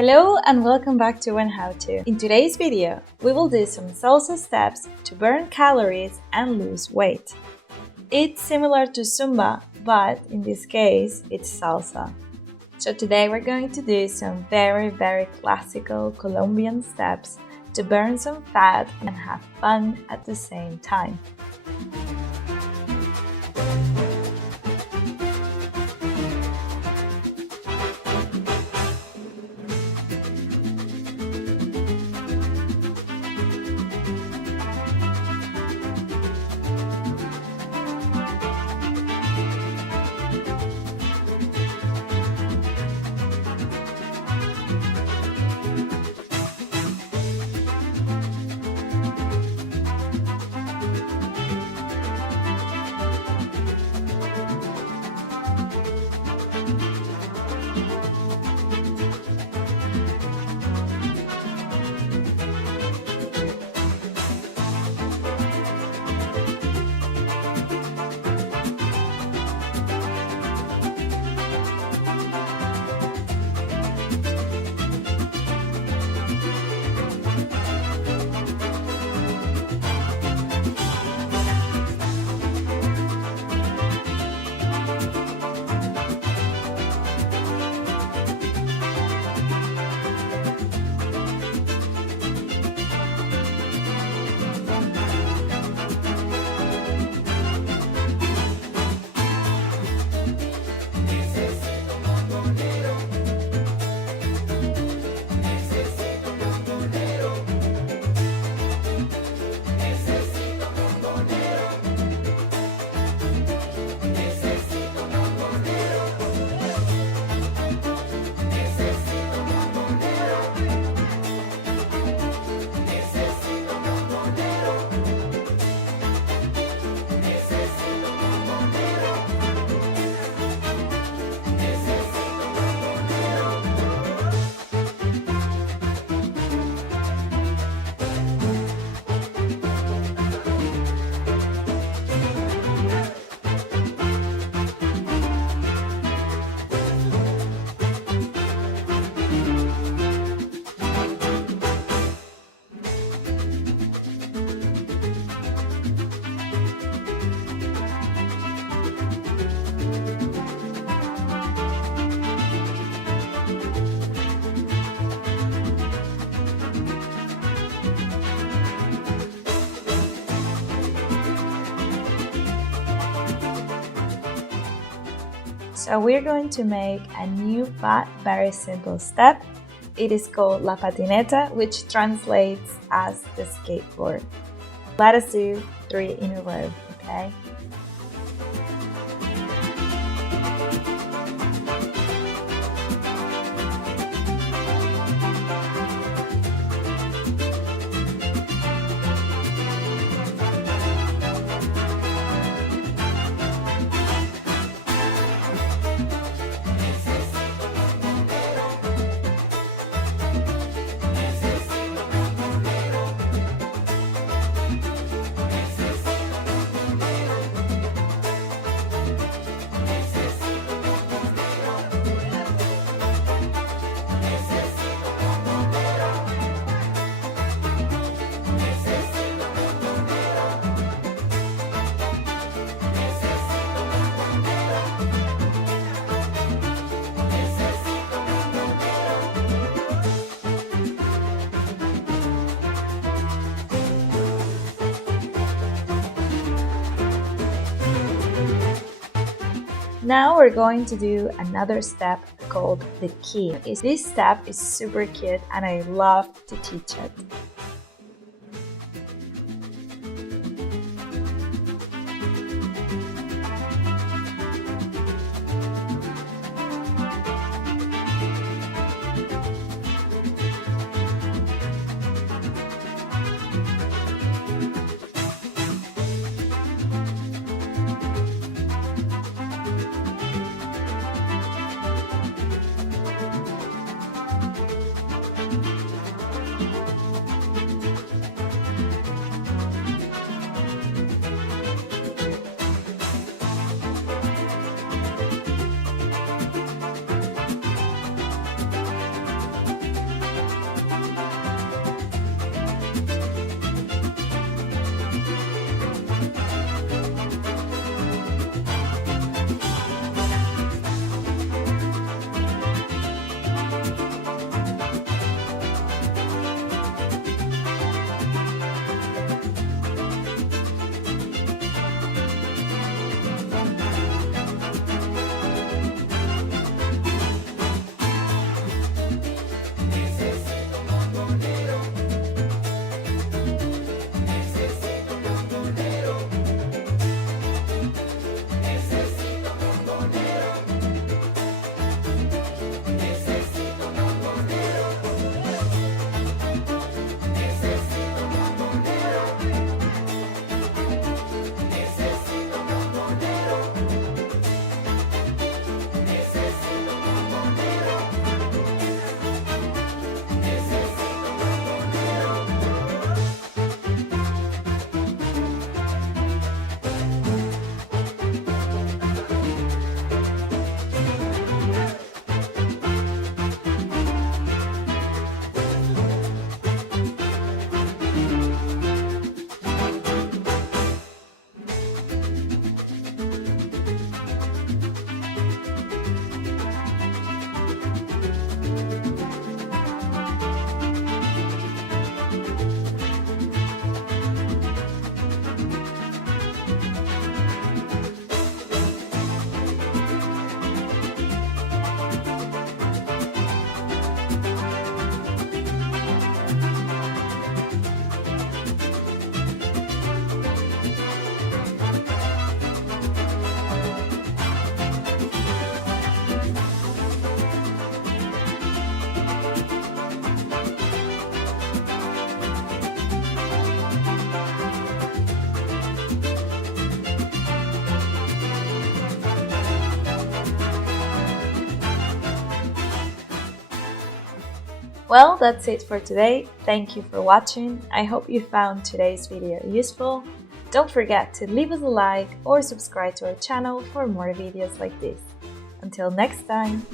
Hello and welcome back to oneHOWTO. In today's video, we will do some salsa steps to burn calories and lose weight. It's similar to Zumba, but in this case, it's salsa. So today we're going to do some very classical Colombian steps to burn some fat and have fun at the same time. So we're going to make a new but very simple step. It is called La Patineta, which translates as the skateboard. Let us do 3 in a row, okay? Now we're going to do another step called the key. This step is super cute and I love to teach it. Well, that's it for today. Thank you for watching. I hope you found today's video useful. Don't forget to leave us a like or subscribe to our channel for more videos like this. Until next time!